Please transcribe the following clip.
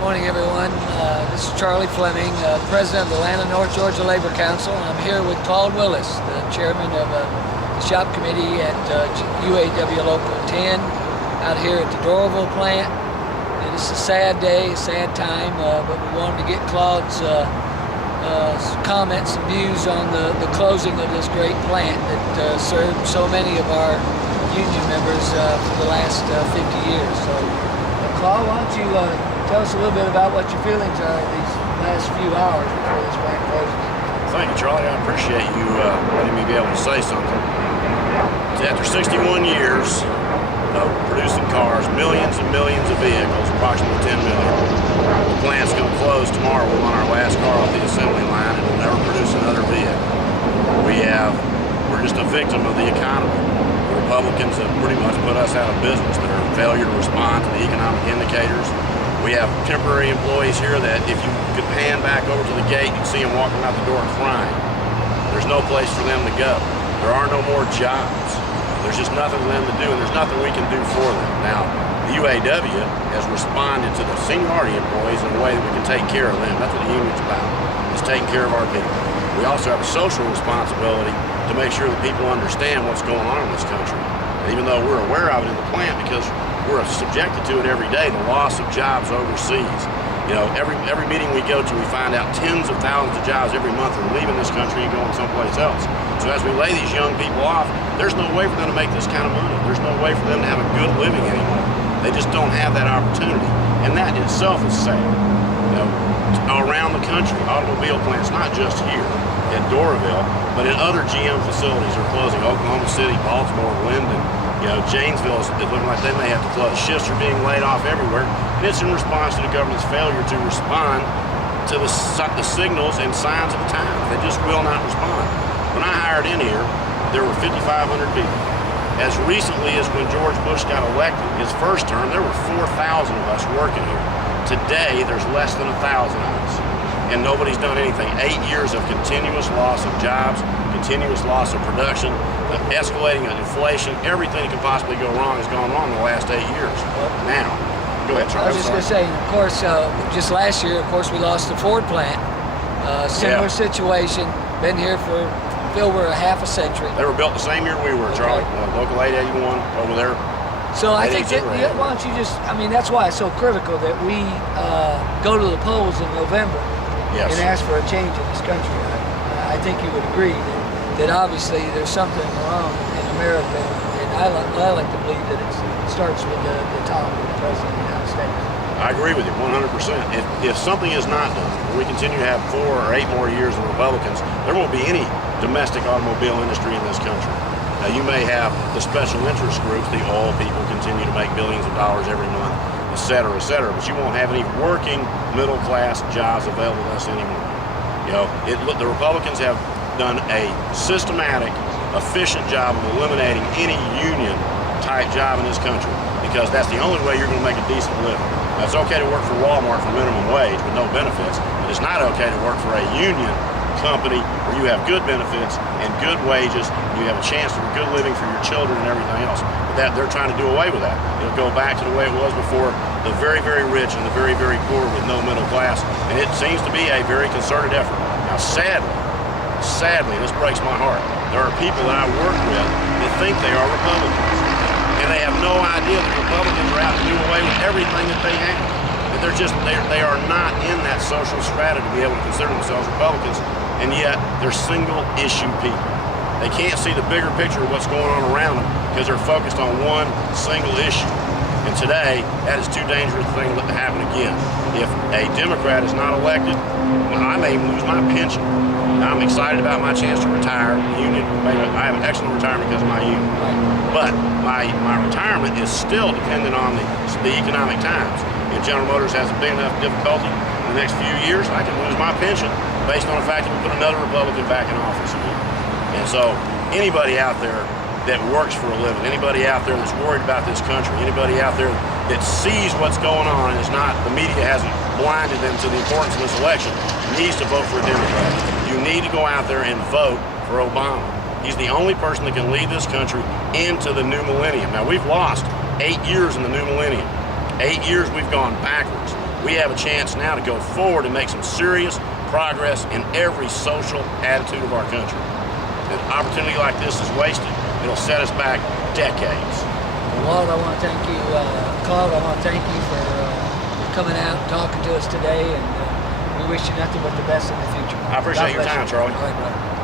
Morning, everyone. This is Charlie Fleming, President of the Atlanta North Georgia Labor Council. I'm here with Claude Willis, the Chairman of the Shop Committee at UAW Local 10, out here at the Doravile Plant. And it's a sad day, a sad time, but we wanted to get Claude's comments and views on the closing of this great plant that served so many of our union members for the last 50 years. So, Claude, why don't you tell us a little bit about what your feelings are these last few hours before this plant closes? Thank you, Charlie. I appreciate you letting me be able to say something. After 61 years of producing cars, millions and millions of vehicles, approximately 10 million, the plant's going to close tomorrow. We'll run our last car off the assembly line and we'll never produce another vehicle. We're just a victim of the economy. The Republicans have pretty much put us out of business. Their failure to respond to the economic indicators. We have temporary employees here that if you could pan back over to the gate, you'd see them walking out the door crying. There's no place for them to go. There are no more jobs. There's just nothing for them to do, and there's nothing we can do for them. Now, the UAW has responded to the seniority employees in a way that we can take care of them. That's what the union's about, is taking care of our people. We also have a social responsibility to make sure that people understand what's going on in this country. And even though we're aware of it in the plant because we're subjected to it every day, the loss of jobs overseas. You know, every meeting we go to, we find out tens of thousands of jobs every month are leaving this country and going someplace else. So as we lay these young people off, there's no way for them to make this kind of money. There's no way for them to have a good living anymore. They just don't have that opportunity. And that itself is sad. You know, around the country, automobile plants, not just here at Doraville, but in other GM facilities are closing. Oklahoma City, Baltimore, Linden, you know, Janesville is looking like they may have to close. Shifts are being laid off everywhere, and it's in response to the government's failure to respond to the signals and signs of the times. They just will not respond. When I hired in here, there were 5,500 people. As recently as when George Bush got elected, his first term, there were 4,000 of us working here. Today, there's less than 1,000 of us, and nobody's done anything. 8 years of continuous loss of jobs, continuous loss of production, escalating of inflation, everything that could possibly go wrong has gone wrong in the last 8 years. Now, go ahead, Charlie. I was just going to say, of course, just last year, of course, we lost the Ford plant. Similar situation, been here for over a half a century. They were built the same year we were, Charlie. Local 881 over there. So I think that, why don't you just, I mean, that's why it's so critical that we go to the polls in November and ask for a change in this country. I think you would agree that obviously there's something wrong in America, and I like to believe that it starts with the top of the President of the United States. I agree with you 100%. If something is not done, if we continue to have 4 or 8 more years of Republicans, there won't be any domestic automobile industry in this country. Now, you may have the special interest groups, the oil people continue to make billions of dollars every month, et cetera, but you won't have any working middle-class jobs available to us anymore. You know, the Republicans have done a systematic, efficient job of eliminating any union-type job in this country because that's the only way you're going to make a decent living. Now, it's okay to work for Walmart for minimum wage with no benefits, but it's not okay to work for a union company where you have good benefits and good wages, and you have a chance for a good living for your children and everything else. But that they're trying to do away with that. It'll go back to the way it was before, the very, very rich and the very, very poor with no middle class, and it seems to be a very concerted effort. Now, sadly, this breaks my heart. There are people that I work with that think they are Republicans, and they have no idea that Republicans are out to do away with everything that they have. That they are not in that social strata to be able to consider themselves Republicans, and yet they're single issue people. They can't see the bigger picture of what's going on around them because they're focused on one single issue. And today, that is too dangerous a thing to happen again. If a Democrat is not elected, well, I may lose my pension. Now, I'm excited about my chance to retire. The union, I have an excellent retirement because of my union. But my retirement is still dependent on the economic times. If General Motors has a big enough difficulty in the next few years, I can lose my pension based on the fact that we put another Republican back in office again. And so anybody out there that works for a living, anybody out there that's worried about this country, anybody out there that sees what's going on and is not, the media hasn't blinded them to the importance of this election, needs to vote for a Democrat. You need to go out there and vote for Obama. He's the only person that can lead this country into the new millennium. Now, we've lost 8 years in the new millennium. 8 years we've gone backwards. we have a chance now to go forward and make some serious progress in every social attitude of our country. An opportunity like this is wasted. It'll set us back decades. Walt, I want to thank you. Claude, I want to thank you for coming out and talking to us today, and we wish you nothing but the best in the future. I appreciate your time, Charlie. All right, brother.